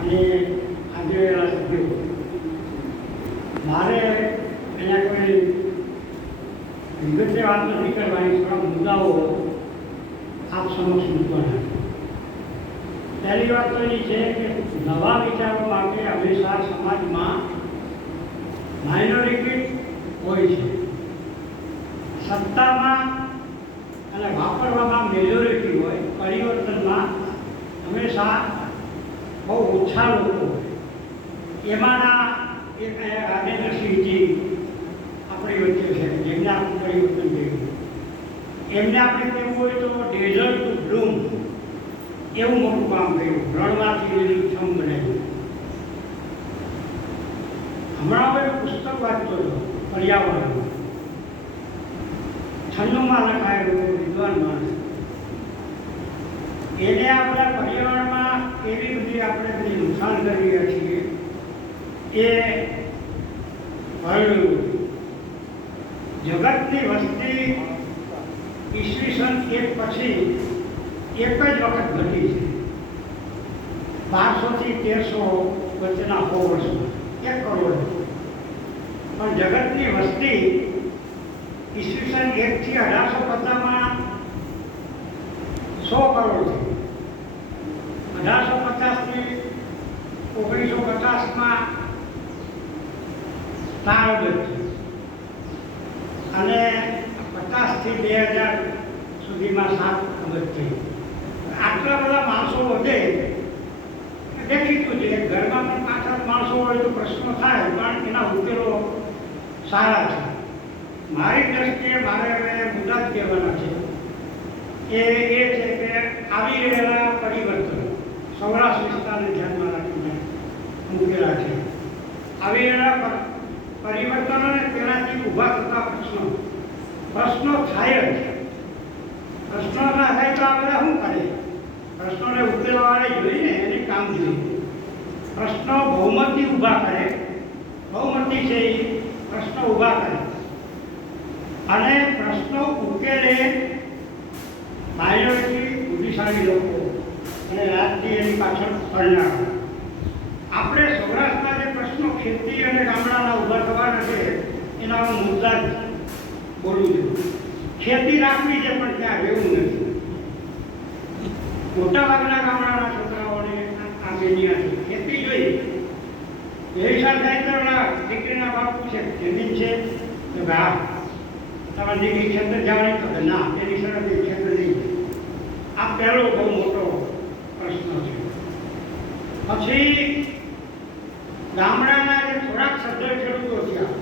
અને આગેવાના સભ્યો, મારે એના કોઈ વિગતે વાત નથી કરવાની, થોડા મુદ્દાઓ આપ સમક્ષ મૂકવાના. પહેલી વાત તો એ છે કે નવા વિચારો માટે હંમેશા સમાજમાં માઇનોરિટી હોય છે. સત્તામાં અને વાપરવામાં મેજોરિટી હોય, પરિવર્તનમાં હંમેશા બહુ ઓછા લોકો હોય. એમાંના એક રાજેન્દ્રસિંહજી આપણી વચ્ચે છે, જેમને આપણું પરિવર્તન થયું. એમને આપણે કહેવું હોય તો ડેઝર્ટ ટુ બ્લૂમ એવું મોટું કામ કર્યું, રણમાંથી લીલુંછમ બનાવ્યું. હમણાં હવે પુસ્તક વાંચતો હતો પર્યાવરણ, 96માં લખાયેલું, વિદ્વાન માણસ. એને આપણા પર્યાવરણમાં એવી બધી આપણે બધી નુકસાન કરી રહ્યા છીએ એ ભરેલું. જગતની વસ્તી ઈસવીસન 1 પછી એક જ વખત ઘટી છે, 1200 થી 1300 વચ્ચેના 100 વર્ષમાં 1 કરોડ. પણ જગતની વસ્તી ઈસવીસન 1 થી 1850માં 100 કરોડ થઈ, 1850 થી 1950માં 4 અબજ થઈ, અને 50 થી 2000 સુધીમાં 7 અબજ થઈ. આટલા બધા માણસો વધે દેખીતું છે. ઘરમાં પણ 5-7 માણસો હોય તો પ્રશ્નો થાય, પણ એના ઉકેલો સારા છે. મારી દ્રષ્ટિએ મારે હવે મુદ્દા જ કહેવાના છે એ છે કે આવી રહેલા પરિવર્તનો સૌરાષ્ટ્ર વિસ્તારને ધ્યાનમાં રાખીને મૂકેલા છે. આવી રહેલા પરિવર્તનોને તેનાથી ઊભા થતા પ્રશ્નો થાય જ. પ્રશ્નો ના થાય તો આ બધા શું કરે? પ્રશ્નોને ઉકેલવાવાળા જોઈને એને કામ જોઈએ. પ્રશ્નો બહુમતી ઊભા કરે, બહુમતી છે એ પ્રશ્નો ઊભા કરે, અને પ્રશ્નો ઉકેલે માઇનોરિટી બુદ્ધિશાળી લોકો અને રાજકીય એની પાછળ ફરનાર. આપણે સૌરાષ્ટ્રના જે પ્રશ્નો ખેતી અને ગામડાના ઊભા થવાના છે એના મુદ્દા જ બોલવું જોઈએ. ખેતી રાખવી છે પણ ત્યાં રહેવું નથી. મોટાભાગના ગામડાના છોકરાઓને આ બેનિયા છે, ખેતી જોઈએ. વ્યવસાય થાય તો દીકરીના બાપ પૂછે જમીન છે તો હા, તમારી દીકરી ખેતર જવાની તો ના, એની શરત ખેતર નહીં. આ પહેલો બહુ મોટો પ્રશ્ન છે. પછી ગામડાના જે થોડાક સદ્ધર ખેડૂતો થયા,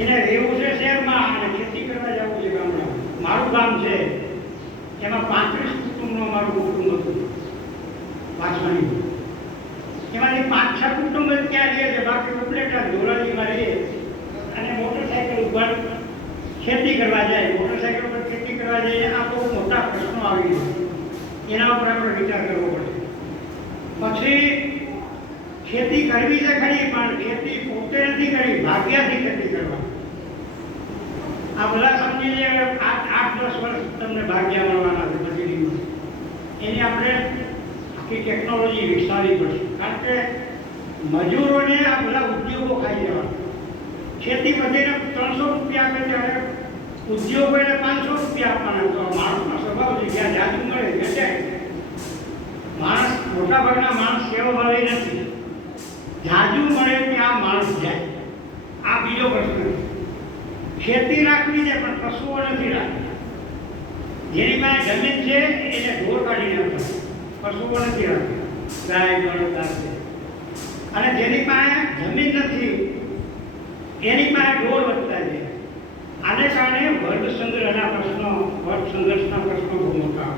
એને રહેવું છે શહેરમાં અને ખેતી કરવા જવું છે ગામડામાં. મારું ગામ છે એમાં 35 કુટુંબનું મારું કુટુંબ હતું વાંચવાની. એમાંથી 5-6 કુટુંબ જ ત્યાં રહે છે, બાકી ઉપલેટા ધોરાજીમાં રહે અને મોટરસાઇકલ ઉપર ખેતી કરવા જાય. મોટરસાઇકલ પર ખેતી કરવા જાય. આ બહુ મોટા પ્રશ્નો આવી છે, એના ઉપર આપણે વિચાર કરવો પડે. પછી ખેતી કરવી છે ખરી, પણ ખેતી પોતે નથી કરવી, ભાગ્યાથી ખેતી કરવા. આ બધા સમજી લે 8-10 વર્ષ તમને ભાગ્યા મળવાના છે. પછી એની આપણે આખી ટેકનોલોજી વિકસાવવી પડશે, કારણ કે મજૂરોને આ બધા ઉદ્યોગો ખાઈ જવા. ખેતી વધીને 300 રૂપિયા આપે ત્યારે ઉદ્યોગો એને 500 રૂપિયા આપવાના. તો માણસનો સ્વભાવ છે, જ્યાં જાદુ મળે ત્યાં માણસ, મોટાભાગના માણસ સેવાભાવી નથી. જાજુ મળે ત્યાં માણસ જાય. આ બીજો પ્રશ્ન છે. ખેતી રાખવી છે પણ પશુઓ નથી રાખવી. જેની પાસે જમીન છે એને ઢોર કાઢી નાખવા, પશુઓ નથી રાખવી, ગાય બળદ છે. અને જેની પાસે જમીન નથી એની પાસે ઢોર વધતા છે. આને કારણે વર્ગ સંઘર્ષના પ્રશ્નો બહુ મોટા.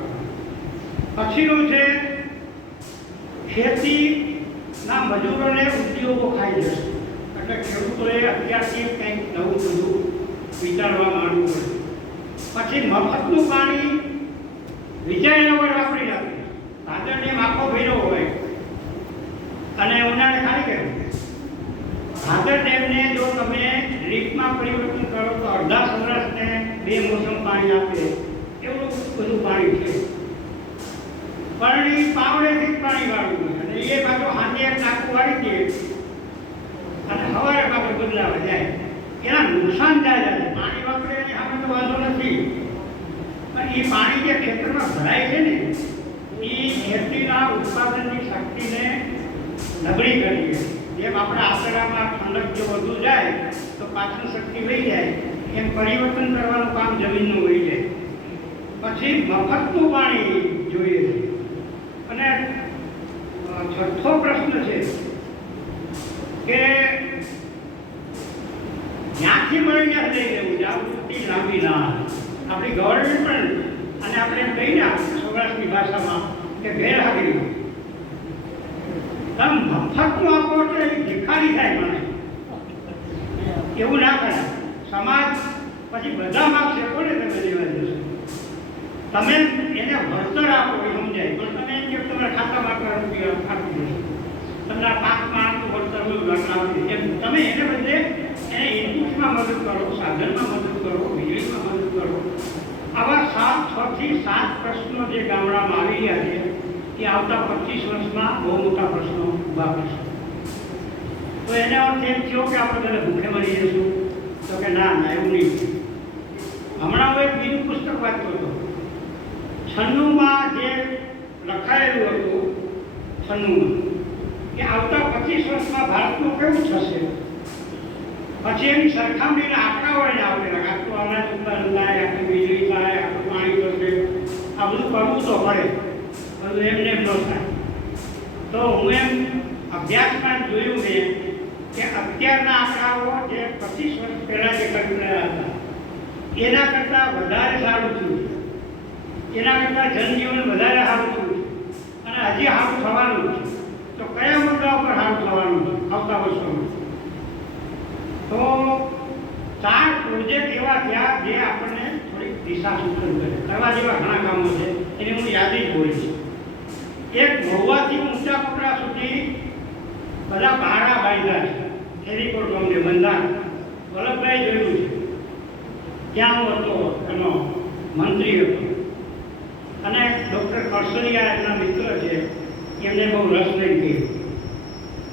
પછીનું છે ખેતીના મજૂરોને ઉદ્યોગો ખાઈ જશે. એટલે ખેડૂતોએ અત્યારથી કંઈક નવું બધું વિચારવા માંડવું પડે. પછી મફતનું પાણી વિચાર્યા વગર વાપરી નાખે. ભાદરને આખો ભેરો હોય અને ઉનાળે ખાલી કર્યું. ભાદર ડેમને જો તમે લીફમાં પરિવર્તન કરો તો અડધા સૌરાષ્ટ્રને 2 મોસમ પાણી આપે એવું બધું પાણી છે. પણ એ પાવડેથી પાણી વાળવું અને એ બધા વધાય એના નુકસાન જાય છે. પાણી વાપરે એની સામે તો વાંધો નથી, પણ એ પાણી જે ખેતરમાં ભરાય છે ને એ ખેતીના ઉત્પાદનની શક્તિને નબળી કરી છે. જેમ આપણા આંતરડામાં ઠંડક જો વધુ જાય તો પાચન શક્તિ વહી જાય, એમ પરિવર્તન કરવાનું કામ જમીનનું વહી જાય. પછી મફતનું પાણી જોઈએ છે. અને છઠ્ઠો પ્રશ્ન છે કે જ્યાંથી મળીને લઈ લેવું છે. આ વૃત્તિ લાંબી ના આપણી ગવર્મેન્ટ પણ, અને આપણે એમ કહીને સૌરાષ્ટ્રની ભાષામાં કે ગેરહાજરી તમે મફતનું આપો એટલે એ ભિખારી થાય. મને એવું ના કરે સમાજ, પછી બધા માગશે કોને તમે લેવા જશો? તમે એને વળતર આપો એ સમજાય, પણ તમે એમ કે તમારા ખાતામાં આટલા રૂપિયા આપી દેશો, તમને પાકમાં આટલું વળતર આપી દે, એમ તમે એને બદલે એને ઇનપુટમાં મદદ કરો, સાધનમાં મદદ કરો, વીજળીમાં મદદ કરો. આવા 6 થી 7 પ્રશ્નો જે ગામડામાં આવી રહ્યા છે એ આવતા 25 વર્ષમાં બહુ મોટા પ્રશ્નો ઊભા કરશે. તો એને અર્થ એમ થયો કે આપણે બધા ભૂખે મરી જઈશું? તો કે ના ના, એવું નહીં. હમણાં હું એક બીજું પુસ્તક વાંચતો હતો. 96માં જે લખાયેલું હતું 96માં કે આવતા 25 વર્ષમાં ભારતનું કેવું થશે, પછી એની સરખામણીને આંકડાઓ એને આપેલા. આટલું અનાજ ઉત્પાદન થાય, આટલી વીજળી થાય, આટલું પાણી થશે. આ બધું કરવું તો પડે, બધું એમને એમ ન થાય. તો હું એમ અભ્યાસમાં જોયું મેં કે અત્યારના આંકડાઓ જે 25 વર્ષ પહેલાં જે કરેલા હતા એના કરતાં વધારે સારું થયું છે. એના કરતાં જનજીવન વધારે સારું થયું છે, અને હજી સારું થવાનું છે. તો કયા મુદ્દા ઉપર સારું થવાનું છે આવતા વર્ષોમાં? તો 4 પ્રોજેક્ટ એવા થયા જે આપણને થોડીક દિશા સૂચન કરે. કરવા જેવા ઘણા કામો છે, એની હું યાદી જ બોલીશ. એક મહુવાથી ઊંચા કોટડા સુધી બધા બારા બાંધ્યા છે. ફેરીકોટ ગામને બંધાણ વલ્લભભાઈ જોયું છે. ત્યાં હું હતો, એનો મંત્રી હતો, અને ડૉક્ટર કરસરિયા એમના મિત્ર છે, એમને બહુ રસ લઈ ગયો.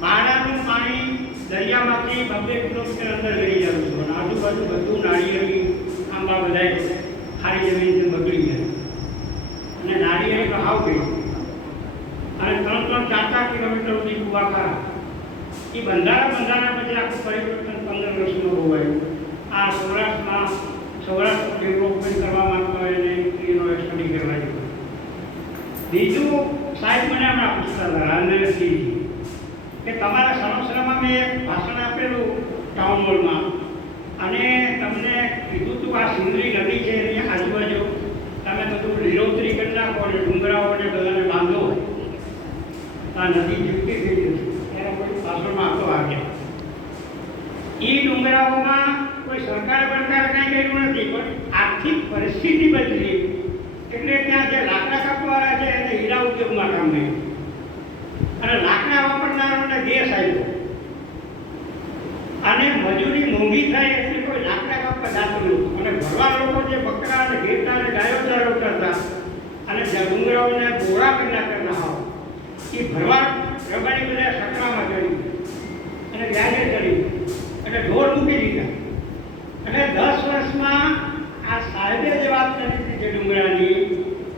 બારાનું પાણી દરિયામાંથી 2 કિલોમીટર અંદર લઈ જવું છું, અને આજુબાજુ બધું નાળિયેરી આંબા બધા ખારી જમીન બગડી ગયા, અને નાળિયેરી તો હાવ ગઈ, અને 3-3, 4-4 કિલોમીટર સુધી કુવા ખરા. એ બંધારા પછી આખું પરિવર્તન 15 વર્ષમાં હોવાયું. આ સૌરાષ્ટ્ર ડેવલપમેન્ટ કરવા માંગતો હોય એને એનો સ્ટડી કરવા જેવું. બીજું સાહેબ મને હમણાં પૂછતા હતા રાજેન્દ્રસિંહજી કે તમારા સમક્ષમાં મેં એક ભાષણ આપેલું ટાઉન હોલમાં, અને તમને કીધું હતું આ સિંદરી નદી છે એની આજુબાજુ તમે બધું લીલોતરી કરી નાખો અને ડુંગરાઓને બધાને બાંધો, આ નદી જીવતી થઈ જશે. ત્યારે કોઈ ભાષણમાં હતો આગળ એ ડુંગરાઓમાં કોઈ સરકારે કાંઈ કર્યું નથી, પણ આર્થિક પરિસ્થિતિ બદલી એટલે ત્યાં જે લાકડા કાપવાવાળા છે એને હીરા ઉદ્યોગમાં કામ કર્યું, અને લાકડા વાપરનારાઓને ગેસ આવ્યો, અને મજૂરી મોંઘી થાય એટલે કોઈ લાકડા કાપવા જાતું નહોતું. અને ભરવા લોકો જે બકરા અને ઘેટા અને ગાયો ચારો કરતા અને ડુંગરાઓને બોરા કરી નાખતા હાવ એ ભરવા રબાડી બધા સકરામાં ચડ્યું અને વ્યાજે ચડ્યું, એટલે ઢોર મૂકી દીધા. એટલે 10 વર્ષમાં આ સાહેબે જે વાત કરી હતી જે ડુંગરાની,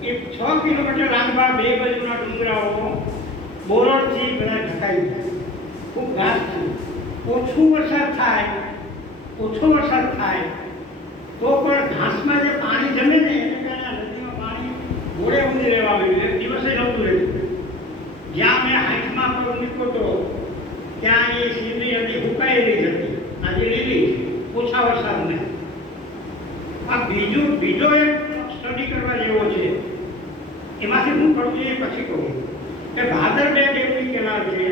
એ 6 કિલોમીટર લાંબા 2 બાજુના ડુંગરાઓ બોરોડથી બધા ઢકાઈ ગયા. ખૂબ ઘાસ છે. ઓછો વરસાદ થાય તો પણ ઘાસમાં જે પાણી જમે ને એને કારણે નદીમાં પાણી ઘોડે ઊંધી રહેવા માંડ્યું. એક દિવસે નહોતું રહેતું. જ્યાં મેં હાઈટમાં પગ મૂક્યો હતો ત્યાં એ સિંદરી નદી હુકાયેલી જ હતી, આજે લીલી, ઓછા વરસાદને. આ બીજો એક સ્ટડી કરવા જેવો છે. એમાંથી હું પડું એ પછી કહું કે ભાદર ડેમની કેનાલ છે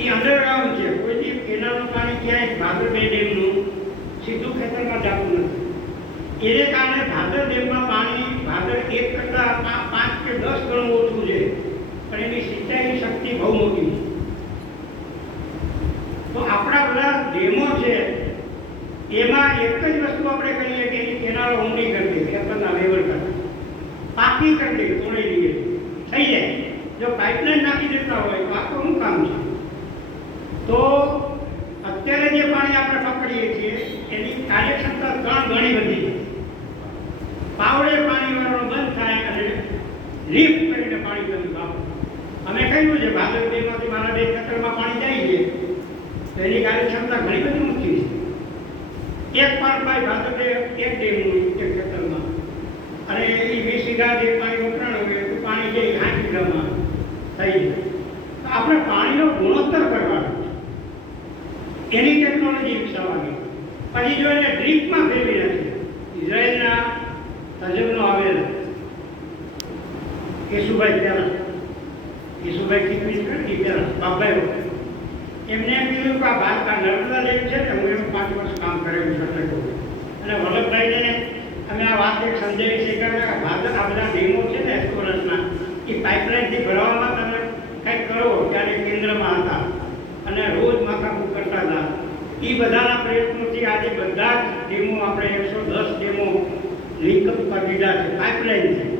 એ અંડરગ્રાઉન્ડ છે. કોઈથી કેનાલનું પાણી ક્યાંય ભાદર ડેમનું સીધું ખેતરમાં જતું નથી. એને કારણે ભાદર ડેમમાં પાણી ભાદર 1 કરતાં 5 કે 10 ગણું ઓછું છે, પણ એની સિંચાઈની શક્તિ બહુ મોટી છે. તો આપણા બધા ડેમો છે એમાં એક જ વસ્તુ આપણે કહીએ કે એની કેનાલો ઊંડી કરી દે, ખેતરના લેવલ કરતા પાકી કરી દે, તોડી દઈએ થઈ જાય. જો પાઇપલાઇન નાખી દેતા હોય તો આખું શું કામ છે? તો અત્યારે જે પાણી આપણે પકડીએ છીએ એની કાર્યક્ષમતા 3 ગણી વધી છે. પાવડે પાણી વાળો બંધ થાય અને લિફ્ટ કરીને પાણી બંધ વાપરો. અમે કહ્યું છે ભાદર ડેમમાંથી મારા 2 ખેતરમાં પાણી જાય છે તો એની કાર્યક્ષમતા ઘણી બધી ઊંચી છે. એક પાર્ટ બાય ભાદર ડેમ એક ડેમનું એક ખેતરમાં અને એ 20 વીઘા જે પાણી વપરાણું હોય તો પાણી જે 8 વીઘામાં થઈ જાય. તો આપણે પાણીનો ગુણોત્તર કરવાનો એની ટેકનોલોજી વિકસાવવાની. પછી જો એને ડ્રીપમાં ફેરવી નાખીએ. ઇઝરાયલના તજજ્ઞો આવેલા કેશુભાઈ ખીચડી કરી પેલા બાપભાઈ એમને કીધું કે આ ભારત નર્મદા ડેમ છે ને હું એનું 5 વર્ષ કામ કરેલું છે અને વલ્લભભાઈને અમે આ વાત એક સમજાવી છે કે ભારત આ બધા ડેમો છે ને 100 વર્ષના એ પાઇપલાઇનથી ભરવામાં તમે કંઈક કરો ત્યારે કેન્દ્રમાં હતા અને રોજ માથાકૂટ કરતા હતા. એ બધાના પ્રયત્નોથી આજે બધા જ ડેમો આપણે 110 ડેમો લિંકઅપ કરી દીધા છે પાઇપલાઇનથી.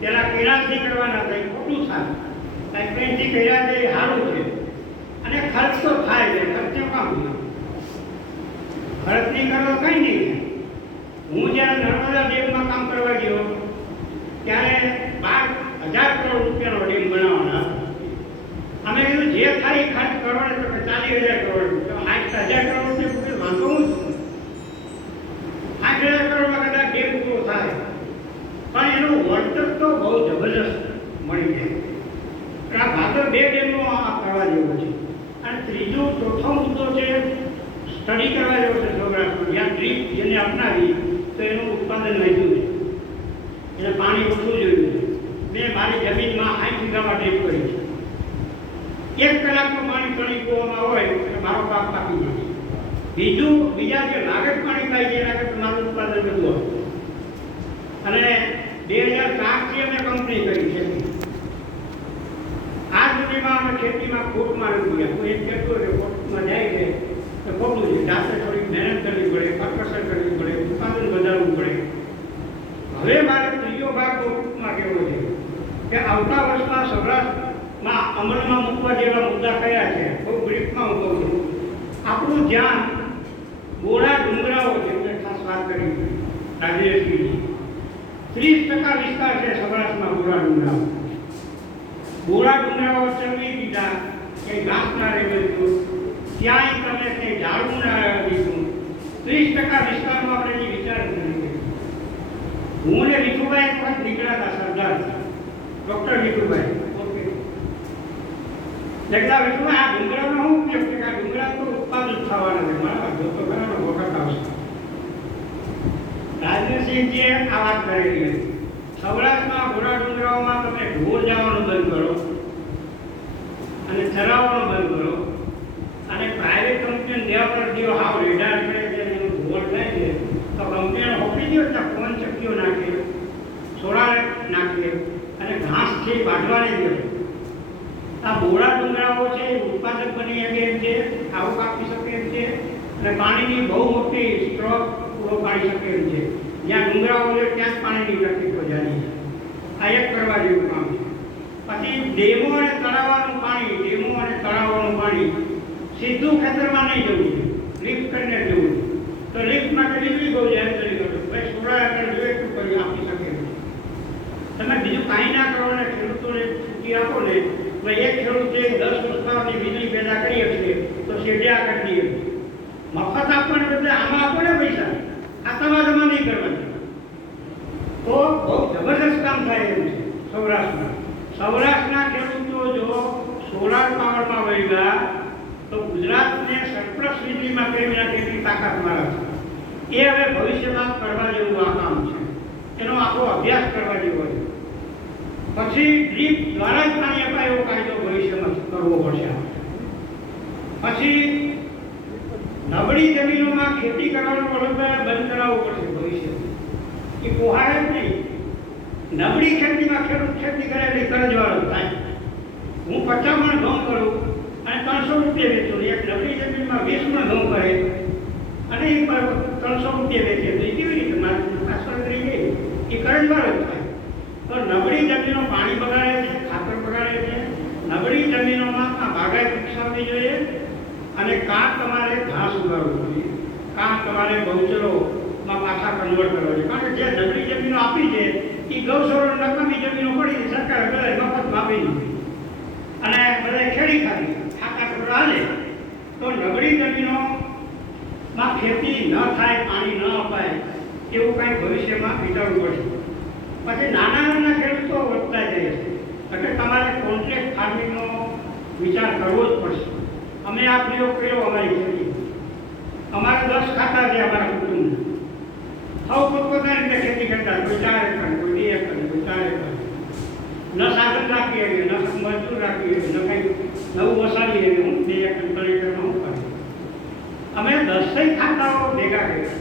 પહેલાં કેનાલથી કરવાના હતા એ ખોટું થાય. પાઇપલાઇનથી કર્યા છે એ સારું છે અને ખર્ચ તો થાય છે. ખર્ચો કામ ખર્ચ નહીં કરો કંઈ નહીં થાય. હું જ્યારે નર્મદા ડેમમાં કામ કરવા ગયો ત્યારે 12,000 કરોડ રૂપિયાનો ડેમ બનાવવાના હતા. અમે કીધું જે થાય એ ખર્ચ કરવાનો તો 40,000 કરોડ રૂપિયા 8,000 કરોડ રૂપિયા વાંધો હું 8,000 કરોડમાં કદાચ ડેમ પૂરો થાય પણ એનું વળતર તો બહુ જબરજસ્ત મળી જાય. આ ભાદર 2 ડેમનો આ કરવા જેવો છે. અને ત્રીજો ચોથો મુદ્દો છે સ્ટડી કરવા જેવો છે સૌરાષ્ટ્રમાં. જ્યાં ડ્રીપ જેને અપનાવી તો એનું ઉત્પાદન વધ્યું છે. એને પાણી ઓછું જોયું છે. મેં મારી જમીનમાં 60 વીઘામાં ડ્રીપ કરી છે. 1 કલાકનું પાણી તણી કૂવામાં હોય એટલે મારો પાક પાકી જાય. બીજા જે લાગત પાણી પાઈ છે એના કરતાં મારું ઉત્પાદન વધુ હતું. અને 2004થી અમે કંપની કરી છે. આજ સુધીમાં અમે ખેતીમાં ખોટમાં નથી ગયા. કોઈ એમ કહેતો કે ખોટમાં જાય છે તો ખોટું છે. જાતે થોડી મહેનત કરવી પડે, કરકસર કરવી પડે, ઉત્પાદન વધારવું પડે. હવે મારે ત્રીજો ભાગ ટૂંકમાં કહેવો છે કે આવતા વર્ષમાં સૌરાષ્ટ્રમાં અમલમાં મૂકવા જેવા મુદ્દા કયા છે બહુ બ્રીફમાં હું કહું છું. આપણું ધ્યાન બોડા ડુંગરાઓ છે એમને ખાસ વાત કરી રાજેશજીની. 30% વિસ્તાર છે સૌરાષ્ટ્રમાં બોડા ડુંગરાઓ. બોડા ડુંગરાઓ ચરવી દીધા કે ઘાસ ના રહેલું ક્યાંય તમે કંઈ ઝાડવું ના રહેવા દીધું. 30% વિસ્તારમાં આપણે જે વિચાર નથી કર્યો. હું ને વિઠુભાઈ પણ નીકળ્યા હતા સરદાર ડૉક્ટર વિઠુભાઈ લગતા વિઠુભાઈ આ ડુંગરાનો શું ઉપયોગ છે? આ ડુંગરા તો ઉત્પાદન થવાના છે. મારા જોતો ખરાનો વખત આવશે. રાજેશસિંહજીએ આ વાત કરેલી હતી. સૌરાષ્ટ્રમાં ઘોડા ડુંગરાઓમાં તમે ઢોર જવાનું બંધ કરો અને ચરાવવાનું બંધ કરો અને પ્રાઇવેટ કંપનીને દેવા પર જો હાવ રેડાર કરે છે એનું ઢોર થાય છે તો કંપનીને હોપી દો ત્યાં ફોન ચક્કીઓ નાખે, સોડા નાખે અને ઘાસથી વાઢવાની દે. આ બોડા ડુંગરાઓ છે ઉત્પાદક બની શકે એમ છે, આવક આપી શકે એમ છે અને પાણીની બહુ મોટી સ્ત્રોત પૂરો પાડી શકે એમ છે. જ્યાં ડુંગરાઓ છે ત્યાં જ પાણીની તકલીફો જાણી છે. આ એક કરવા જેવું કામ છે. પછી ડેમો અને તળાવનું પાણી સીધું ખેતરમાં નહીં જવું જોઈએ, લિફ્ટ કરીને જવું. તો લિફ્ટ માટે બીજી બહુ જાણકારી કરો ભાઈ 16 એકર જોઈએ તો કરી આપી શકે એમ. તમે બીજું કાંઈ ના કરો અને ખેડૂતોને છૂટી આપો ને તો એક ખેડૂતે 10 વર્ષની વીજળી પેદા કરી શકશે તો શેઢિયા કરી દઈએ. મફત આપવાને બદલે આમાં આપો ને પૈસા, આ તમારામાં નહીં કરવાનું. તો બહુ જબરદસ્ત કામ થાય એમ છે સૌરાષ્ટ્રમાં. સૌરાષ્ટ્રના ખેડૂતો જો સોલાર પાવરમાં વહી ગયા તો ગુજરાતને સરપ્લસ વીજળીમાં કેવી નાખે એટલી તાકાત મારા છે. એ હવે ભવિષ્યમાં કરવા જેવું આ કામ છે. એનો આખો અભ્યાસ કરવા જેવો છે. પછી ડ્રીપ દ્વારા જ પાણી અપાય એવો કાયદો ભવિષ્યમાં કરવો પડશે. પછી નબળી જમીનોમાં ખેતી કરવાનું બંધ કરાવવું પડશે ભવિષ્યમાં. એ પોહાય જ નહીં. નબળી ખેતીમાં ખેડૂત ખેતી કરે એટલે કરજવાળો થાય. હું 50 મણ ઘઉં કરું અને 300 રૂપિયા વેચું. એક નબળી જમીનમાં 20 મણ ઘઉં કરે અને એ 300 રૂપિયા વેચે તો એ કેવી રીતે મારી પાછળ રહી જાય? એ કરજવાળો જ થાય. તો નબળી જમીનો પાણી બગાડે છે, ખાતર બગાડે છે. નબળી જમીનોમાં આ બાગાયત વિકસાવવી જોઈએ અને કાં તમારે ઘાસ ઉગાડવું જોઈએ, કાં તમારે ગૌચરોમાં પાછા કન્વર્ટ કરવા જોઈએ. કારણ કે જે નબળી જમીનો આપી છે એ ગૌચરો નકામી જમીનો પડી છે, સરકારે બધા મફતમાં આપી દીધી અને બધા ખેડી ખાધી ખાતા ખબર હાલે. તો નબળી જમીનોમાં ખેતી ન થાય, પાણી ન અપાય એવું કાંઈ ભવિષ્યમાં વિચારવું પડશે. પછી નાના નાના ખેડૂતો વધતા જાય છે, એટલે તમારે કોન્ટ્રાક્ટ ફાર્મિંગનો વિચાર કરવો જ પડશે. અમે આ પ્રયોગ કર્યો અમારી ખેતી. અમારે 10 ખાતા છે અમારા કુટુંબના. સૌ પોતપોતાની રીતે ખેતી કરતા, કોઈ 4 એકર, કોઈ 2 એકર, કોઈ 4 એકર. ન સાધન રાખી એવી, ન મજદૂર રાખી એવી, ન કંઈ નવું વસાવી એવી. હું 2 એકર 3 એકરમાં હું કરું. અમે 10 ખાતાઓ ભેગા કર્યા,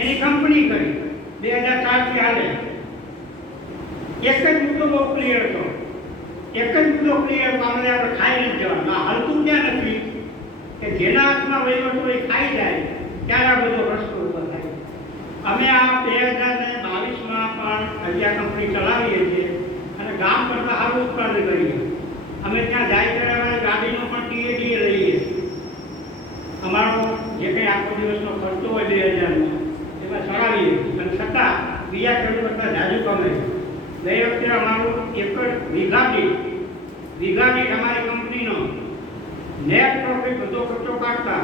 એની કંપની કરી. 2004થી હાલે. એક જ મુદ્દો બહુ ક્લિયર હતો, એક જ મુદ્દો ક્લિયર હતો. આપણે ખાઈ નથી જવાનું. હાલતું ક્યાં નથી કે જેના હાથમાં વહીવટ હોય ખાઈ જાય ત્યારે આ બધો રસ્તો ઉભો થાય. અમે આ 2022માં પણ હજી આ કંપની ચલાવીએ છીએ અને ગામ કરતાં સારું ઉત્પાદન કરીએ. અમે ત્યાં જાય ત્યારે અમારી ગાડીનો પણ ટીએ લઈએ. અમારો જે કંઈ આખો દિવસનો ખર્ચો હોય 2000નો એમાં ચલાવીએ અને છતાં બીજા ખેડૂત કરતાં જાજુ કમે. ગઈ વખતે અમારું એકર વીઘા દીઠ અમારી કંપનીનો નેટ પ્રોફિટ બધો ખર્ચો કાઢતા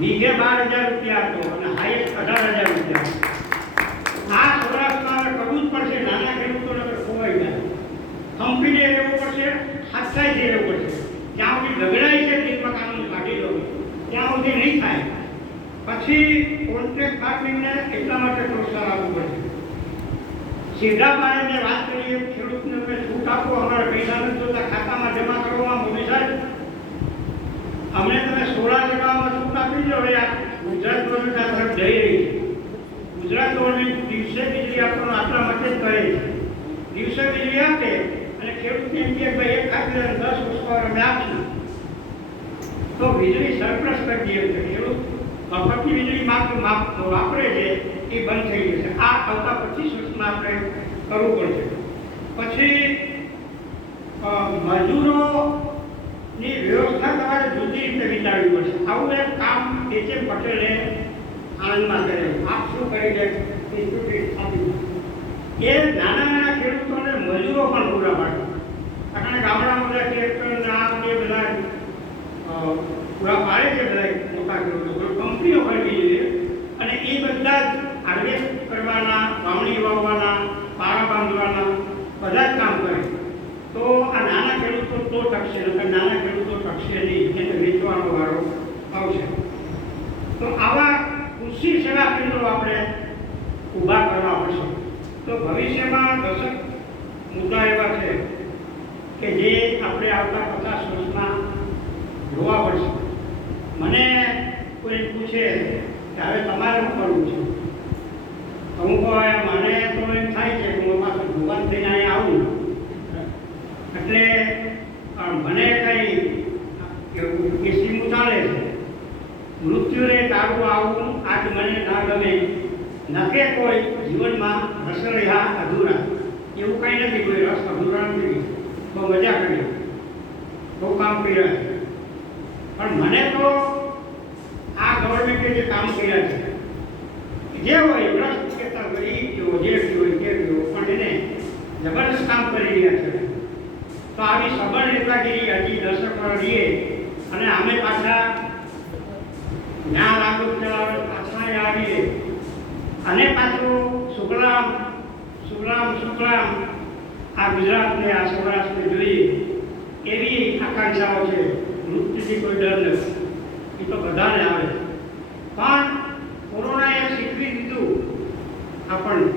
વીઘે 12,000 રૂપિયા હતો અને હાઈએસ્ટ 18,000 રૂપિયા. આ સૌરાષ્ટ્રમાં હવે કરવું જ પડશે. નાના ખેડૂતોને ખોવાઈ જાય. કંપનીને રહેવું પડશે, હાથસાઈથી રહેવું પડશે. જ્યાં સુધી ઝઘડાય છે તેમાં કાનૂન કાઢી લો, ત્યાં સુધી નહીં થાય. પછી કોન્ટ્રાક્ટ ફાર્મિંગને એટલા માટે પ્રોત્સાહન આપવું પડશે. સીધા પાડે મેં વાત કરી, ખેડૂતને તમે છૂટ આપો, અમારા પૈસા નથી જોતા, ખાતામાં જમા કરવામાં. મોદી સાહેબ, અમને તમે સોલાર લગાવવામાં છૂટ આપી દો. હવે આ ગુજરાત ગવર્મેન્ટ આ તરફ જઈ રહી છે. ગુજરાત ગવર્મેન્ટ દિવસે વીજળી આપવાનું આટલા માટે જ કરે છે. દિવસે વીજળી આપે અને ખેડૂતને એમ કે ભાઈ એક ખાતે 10 horsepower અમે આપશું તો વીજળી સરપ્લસ કરી દઈએ છે. ખેડૂત મફતની વીજળી વાપરે છે એ બંધ થઈ જશે. આ આવતા 25 વર્ષમાં આપણે કરવું પડશે. પછી મજૂરોની વ્યવસ્થા તમારે જુદી રીતે વિચારવી પડશે. આવું એક કામ એચ એમ પટેલે આણંદમાં કરેલું. આપ શું કરી દે એ નાના ખેડૂતોને મજૂરો પણ પૂરા પાડે. કારણ કે ગામડામાં બધા ટ્રેક્ટર આ તે બધા પૂરા પાડે છે. બધા મોટા ખેડૂતો કંપનીઓ ખરીદી છે અને એ બધા જ હાર્વેસ્ટ કરવાના, વાવણી વાવવાના, પારા બાંધવાના બધા જ કામ કરે. તો આ નાના ખેડૂતો તો ટકશે, નાના ખેડૂતો ટકશે નહીં, એને વેચવાનો વારો આવશે. તો આવા કૃષિ સેવા કેન્દ્રો આપણે ઊભા કરવા પડશે. તો ભવિષ્યમાં દશક મુદ્દા એવા છે કે જે આપણે આવતા 50 વર્ષમાં જોવા પડશે. મને કોઈ પૂછે કે હવે તમારે શું કરવું છે, હું કહું મને તો એમ થાય છે કે હું પાછું ભગવાન થઈને અહીંયા આવું એટલે મને કંઈ કેસીનું ચાલે છે. મૃત્યુને તારું આવું આજ મને ના ગમે, નકે કોઈ જીવનમાં રસ રહ્યા અધૂરા. એવું કંઈ નથી, કોઈ રસ અધૂરા નથી. બહુ મજા કરી, બહુ કામ કર્યા છે. પણ મને તો આ ગવર્મેન્ટે જે કામ કર્યા છે જે હોય ભ્રષ્ટ કહેતા ગરીબ જેવો જે હોય તે પણ એને જબરદસ્ત કામ કરી રહ્યા છે. તો આવી સબળ નેતાગીરી હજી દશક રહીએ અને અમે પાછા જ્યાં લાગુ ચલાવે પાછા આવીએ અને પાછું શુક્લામ આ ગુજરાતને, આ સૌરાષ્ટ્રને જોઈએ એવી આકાંક્ષાઓ છે. મૃત્યુથી કોઈ ડર નથી, એ તો બધાને આવે. પણ કોરોનાએ શીખવી દીધું આપણને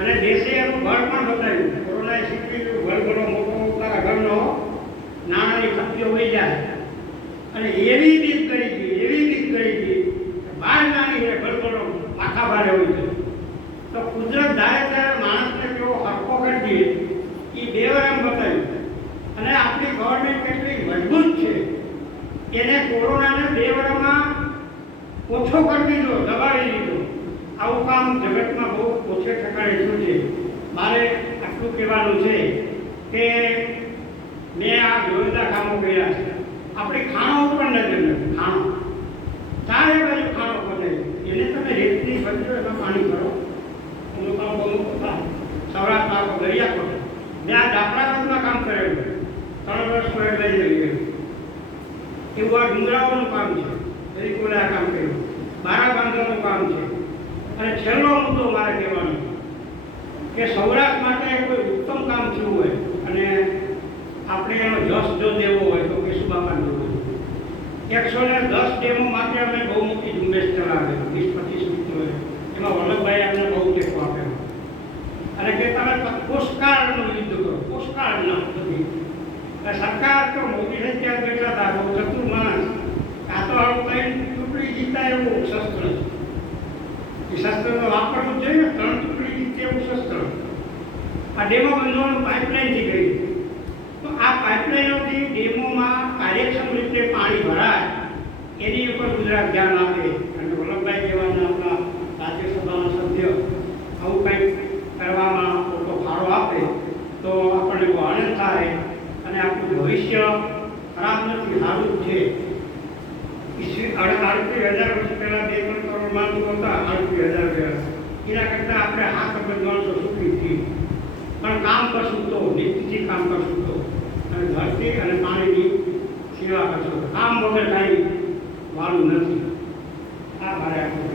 અને દેશે એનું બળ પણ બતાવ્યું. કોરોનાએ શીખવી દીધું ઘર ઘણો મોટો તારા ઘરનો નાણાંની ખર્ચો વહી જાય અને એવી બીક કરી હતી બહાર નાની ઘર ઘણો માથા ભારે હોય છે. તો કુદરત ધારે ત્યારે માણસને કેવો હરકો કરી દે એ 2 વાર એમ બતાવ્યું. અને આપણી ગવર્મેન્ટ કેટલી મજબૂત છે એને કોરોનાને 2 વર્ષમાં ઓછો કરી દીધો, દબાવી દીધો. આવું કામ જગતમાં બહુ ઓછે ઠેકાણે થયું છે. મારે આટલું કહેવાનું છે કે મેં આ જોરદાર કામો કર્યા છે આપણે ખાણો ઉપર નજર નથી. ખાણો ચારે બાજુ ખાણો બનાવી એને તમે રેતની ભરજો, એમાં પાણી ભરો, એનું કામ બહુ થાય. સૌરાષ્ટ્ર આખો દરિયા કોઠે ત્યાં જાફરાબાદમાં કામ કરેલું 3 વર્ષમાં એટલે લઈ ગયેલું. એવું આ ડુંગરાઓનું કામ છે, એરિકોલે આ કામ કર્યું. બારા બાંધવાનું કામ છે. અને છેલ્લો મુદ્દો મારે કહેવાનો કે સૌરાષ્ટ્ર માટે કોઈ ઉત્તમ કામ થયું હોય અને આપણે એનો જસ જો દેવો હોય તો કેશુબાપાને દેવો. 110 ડેમો માટે અમે બહુ મોટી ઝુંબેશ ચલાવી, 20-25 મિત્રોએ. એમાં વલ્લભભાઈ અમને બહુ ટેકો આપ્યો અને કે તમે પોસ્ટકાર્ડનું યુદ્ધ કરો, પોસ્ટકાર્ડ ન બધી. સરકાર તો મોદી થઈ ત્યાં બેઠા હતા, બહુ ચતુર માણસ. આ તો આવું કંઈ ટુકડી જીતા એવું શસ્ત્ર છે. એ શસ્ત્ર તો વાપરવું જ જોઈએ ને, 3 ટુકડી જીતે એવું શસ્ત્ર. આ ડેમો બંધવાનું પાઇપલાઇનથી ગઈ. તો આ પાઇપલાઇનોથી ડેમોમાં કાર્યક્ષમ રીતે પાણી ભરાય એની ઉપર ગુજરાત ધ્યાન આપે. અને વલ્લભભાઈ કહેવાના આપણા રાજ્યસભાના સભ્ય આવું કંઈક કરવામાં મોટો ફાળો આપે તો આપણને બહુ આનંદ થાય અને આપણું ભવિષ્ય ખરાબ નથી, સારું જ છે. 38,000 વર્ષ પહેલાં 2-3 કરોડ માણસો હતા, 38,000 એના કરતાં આપણે 7 અબજ માણસો સુખી છીએ. પણ કામ કરશું તો, નીતિથી કામ કરશું તો, અને ધરતી અને પાણીની સેવા કરશો તો. કામ વગર કાંઈ વાળું નથી. આ મારે આખું